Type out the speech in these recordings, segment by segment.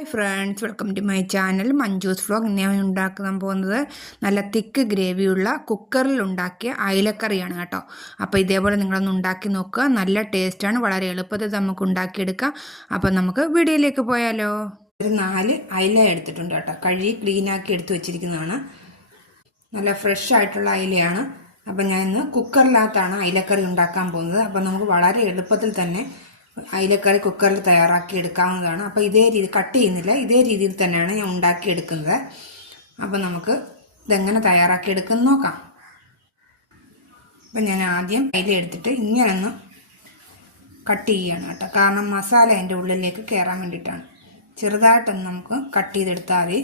Hi friends, welcome to my channel Manju's vlog. ഞാൻ ഉണ്ടാക്കാൻ പോകുന്നത് നല്ല തിക്ക് ഗ്രേവിയുള്ള കുക്കറിൽ ഉണ്ടാക്കിയ അയിലക്കറിയാണ് കേട്ടോ. അപ്പോൾ ഇതേപോലെ നിങ്ങളൊന്ന് ഉണ്ടാക്കി നോക്കുക. നല്ല ടേസ്റ്റാണ്, വളരെ എളുപ്പത്തിൽ നമുക്ക് ഉണ്ടാക്കിയെടുക്കാം. അപ്പോൾ നമുക്ക് വീഡിയോയിലേക്ക് പോയാലോ. ഒരു 4 അയില എടുത്തിട്ടുണ്ട് കേട്ടോ. കഴുകി ക്ലീനാക്കി എടുത്ത് വെച്ചിരിക്കുന്നതാണ്. നല്ല ഫ്രഷ് ആയിട്ടുള്ള അയിലയാണ്. അപ്പോൾ ഞാൻ ഇന്ന് കുക്കറിനകത്താണ് അയിലക്കറി ഉണ്ടാക്കാൻ പോകുന്നത്. അപ്പോൾ നമുക്ക് വളരെ എളുപ്പത്തിൽ തന്നെ അയിലക്കറി കുക്കറിൽ തയ്യാറാക്കി എടുക്കാവുന്നതാണ്. അപ്പോൾ ഇതേ രീതി കട്ട് ചെയ്യുന്നില്ല, ഇതേ രീതിയിൽ തന്നെയാണ് ഞാൻ ഉണ്ടാക്കിയെടുക്കുന്നത്. അപ്പോൾ നമുക്ക് ഇതെങ്ങനെ തയ്യാറാക്കി എടുക്കുന്നത് നോക്കാം. അപ്പം ഞാൻ ആദ്യം അയില എടുത്തിട്ട് ഇങ്ങനെ ഒന്ന് കട്ട് ചെയ്യുകയാണ് കേട്ടോ. കാരണം മസാല അതിൻ്റെ ഉള്ളിലേക്ക് കയറാൻ വേണ്ടിയിട്ടാണ്. ചെറുതായിട്ടൊന്ന് നമുക്ക് കട്ട് ചെയ്തെടുത്താൽ മതി.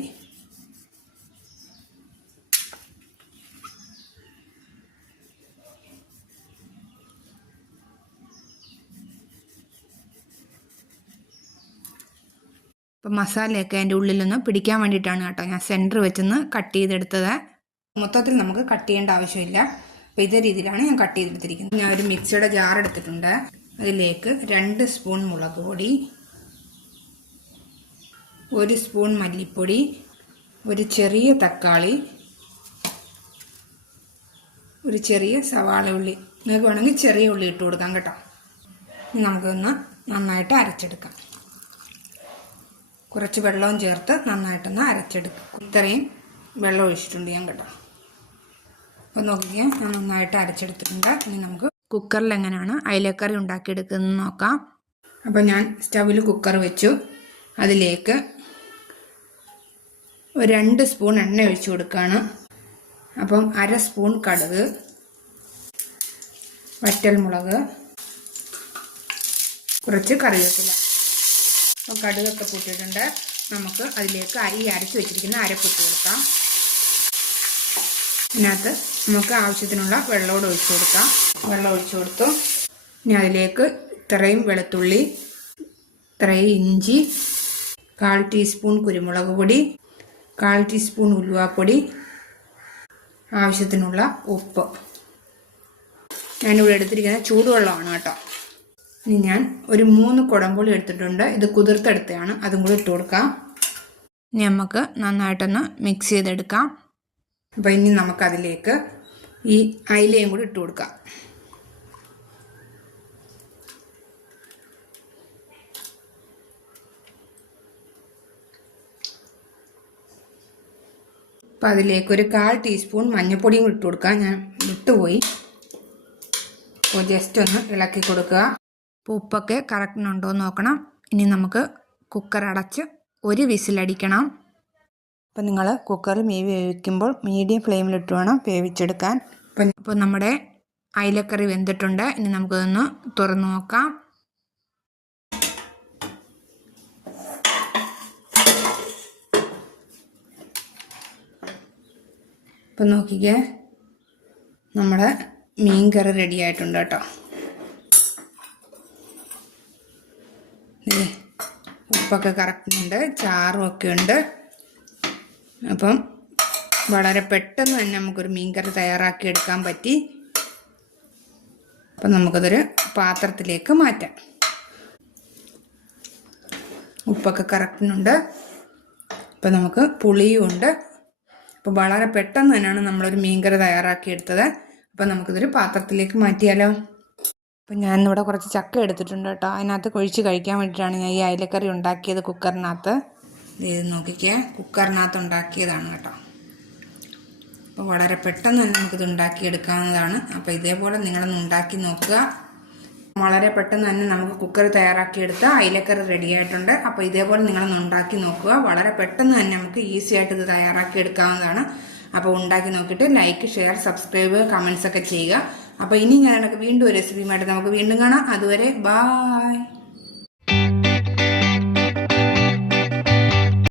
അപ്പം മസാലയൊക്കെ അതിൻ്റെ ഉള്ളിലൊന്ന് പിടിക്കാൻ വേണ്ടിയിട്ടാണ് കേട്ടോ ഞാൻ സെൻറ്റർ വെച്ചൊന്ന് കട്ട് ചെയ്തെടുത്തത്. മൊത്തത്തിൽ നമുക്ക് കട്ട് ചെയ്യേണ്ട ആവശ്യമില്ല. അപ്പോൾ ഇതേ രീതിയിലാണ് ഞാൻ കട്ട് ചെയ്തെടുത്തിരിക്കുന്നത്. ഞാൻ ഒരു മിക്സിയുടെ ജാർ എടുത്തിട്ടുണ്ട്. അതിലേക്ക് 2 സ്പൂൺ മുളക് പൊടി, 1 സ്പൂൺ മല്ലിപ്പൊടി, ഒരു ചെറിയ തക്കാളി, ഒരു ചെറിയ സവാള ഉള്ളി, നിങ്ങൾക്ക് വേണമെങ്കിൽ ചെറിയ ഉള്ളി ഇട്ട് കൊടുക്കാം കേട്ടോ. ഇനി നമുക്കൊന്ന് നന്നായിട്ട് അരച്ചെടുക്കാം. കുറച്ച് വെള്ളവും ചേർത്ത് നന്നായിട്ടൊന്ന് അരച്ചെടുക്കും. ഇത്രയും വെള്ളം ഒഴിച്ചിട്ടുണ്ട് ഞാൻ കേട്ടോ. അപ്പോൾ നോക്കിയാൽ ഞാൻ നന്നായിട്ട് അരച്ചെടുത്തിട്ടുണ്ട്. ഇനി നമുക്ക് കുക്കറിൽ എങ്ങനെയാണ് അയിലക്കറി ഉണ്ടാക്കിയെടുക്കുന്നത് നോക്കാം. അപ്പോൾ ഞാൻ സ്റ്റവിൽ കുക്കർ വെച്ചു. അതിലേക്ക് ഒരു 2 സ്പൂൺ എണ്ണ ഒഴിച്ചു കൊടുക്കുകയാണ്. അപ്പം 1/2 സ്പൂൺ കടുക്, വറ്റൽമുളക്, കുറച്ച് കറിവേപ്പില. അപ്പോൾ കടുകൊക്കെ പൊട്ടിയിട്ടുണ്ട്. നമുക്ക് അതിലേക്ക് ഈ അരച്ച് വെച്ചിരിക്കുന്ന അരപ്പിട്ട് കൊടുക്കാം. അതിനകത്ത് നമുക്ക് ആവശ്യത്തിനുള്ള വെള്ളമോട് ഒഴിച്ചു കൊടുക്കാം. വെള്ളം ഒഴിച്ചു കൊടുത്തു. ഇനി അതിലേക്ക് ഇത്രയും വെളുത്തുള്ളി, ഇത്രയും ഇഞ്ചി, 1/4 ടീസ്പൂൺ കുരുമുളക് പൊടി, 1/4 ടീസ്പൂൺ ഉലുവാപ്പൊടി, ആവശ്യത്തിനുള്ള ഉപ്പ്. ഞാനിവിടെ എടുത്തിരിക്കുന്നത് ചൂടുവെള്ളമാണ് കേട്ടോ. ഇനി ഞാൻ ഒരു 3 കുടംപുളി എടുത്തിട്ടുണ്ട്. ഇത് കുതിർത്തെടുത്തതാണ്, അതും കൂടി ഇട്ട് കൊടുക്കാം. ഇനി നമുക്ക് നന്നായിട്ടൊന്ന് മിക്സ് ചെയ്തെടുക്കാം. അപ്പോൾ ഇനി നമുക്കതിലേക്ക് ഈ അയിലയും കൂടി ഇട്ട് കൊടുക്കാം. അപ്പോൾ അതിലേക്ക് ഒരു 1/4 ടീസ്പൂൺ മഞ്ഞൾപ്പൊടിയും കൂടി ഇട്ട് കൊടുക്കാം. ഞാൻ വിട്ടുപോയി. അപ്പോൾ ജസ്റ്റ് ഒന്ന് ഇളക്കി കൊടുക്കുക. അപ്പോൾ ഉപ്പൊക്കെ കറക്റ്റുണ്ടോ എന്ന് നോക്കണം. ഇനി നമുക്ക് കുക്കർ അടച്ച് 1 വിസിലടിക്കണം. അപ്പോൾ നിങ്ങൾ കുക്കറിൽ വേവിക്കുമ്പോൾ മീഡിയം ഫ്ലെയിമിലിട്ട് വേണം വേവിച്ചെടുക്കാൻ. അപ്പോൾ നമ്മുടെ അയിലക്കറി വെന്തിട്ടുണ്ട്. ഇനി നമുക്കതൊന്ന് തുറന്നു നോക്കാം. ഇപ്പം നോക്കിക്കേ, നമ്മുടെ മീൻകറി റെഡി ആയിട്ടുണ്ട് കേട്ടോ. ഉപ്പൊക്കെ കറക്റ്റുണ്ട്, ചാറും ഒക്കെ ഉണ്ട്. അപ്പം വളരെ പെട്ടെന്ന് തന്നെ നമുക്കൊരു മീൻകറി തയ്യാറാക്കി എടുക്കാൻ പറ്റി. അപ്പം നമുക്കതൊരു പാത്രത്തിലേക്ക് മാറ്റാം. ഉപ്പൊക്കെ കറക്റ്റിനുണ്ട്. അപ്പം നമുക്ക് പുളിയും ഉണ്ട്. അപ്പം വളരെ പെട്ടെന്ന് തന്നെയാണ് നമ്മളൊരു മീൻകറി തയ്യാറാക്കി എടുത്തത്. അപ്പം നമുക്കിതൊരു പാത്രത്തിലേക്ക് മാറ്റിയാലോ. അപ്പം ഞാനിവിടെ കുറച്ച് ചക്ക എടുത്തിട്ടുണ്ട് കേട്ടോ. അതിനകത്ത് കൊഴിച്ച് കഴിക്കാൻ വേണ്ടിയിട്ടാണ് ഞാൻ ഈ അയിലക്കറി ഉണ്ടാക്കിയത് കുക്കറിനകത്ത്. ഇത് നോക്കിക്കേ, കുക്കറിനകത്ത് ഉണ്ടാക്കിയതാണ് കേട്ടോ. അപ്പോൾ വളരെ പെട്ടെന്ന് തന്നെ നമുക്കിത് ഉണ്ടാക്കിയെടുക്കാവുന്നതാണ്. അപ്പോൾ ഇതേപോലെ നിങ്ങളൊന്ന് ഉണ്ടാക്കി നോക്കുക. വളരെ പെട്ടെന്ന് തന്നെ നമുക്ക് കുക്കർ തയ്യാറാക്കിയെടുത്ത അയിലക്കറി റെഡി ആയിട്ടുണ്ട്. അപ്പോൾ ഇതേപോലെ നിങ്ങളൊന്ന് ഉണ്ടാക്കി നോക്കുക. വളരെ പെട്ടെന്ന് തന്നെ നമുക്ക് ഈസി ആയിട്ട് ഇത് തയ്യാറാക്കി എടുക്കാവുന്നതാണ്. അപ്പോൾ ഉണ്ടാക്കി നോക്കിയിട്ട് ലൈക്ക്, ഷെയർ, സബ്സ്ക്രൈബ്, കമൻസ് ഒക്കെ ചെയ്യുക. അപ്പോൾ ഇനി ഞാനൊക്കെ വീണ്ടും ഒരു റെസിപ്പിയുമായിട്ട് നമുക്ക് വീണ്ടും കാണാം. അതുവരെ ബായ്.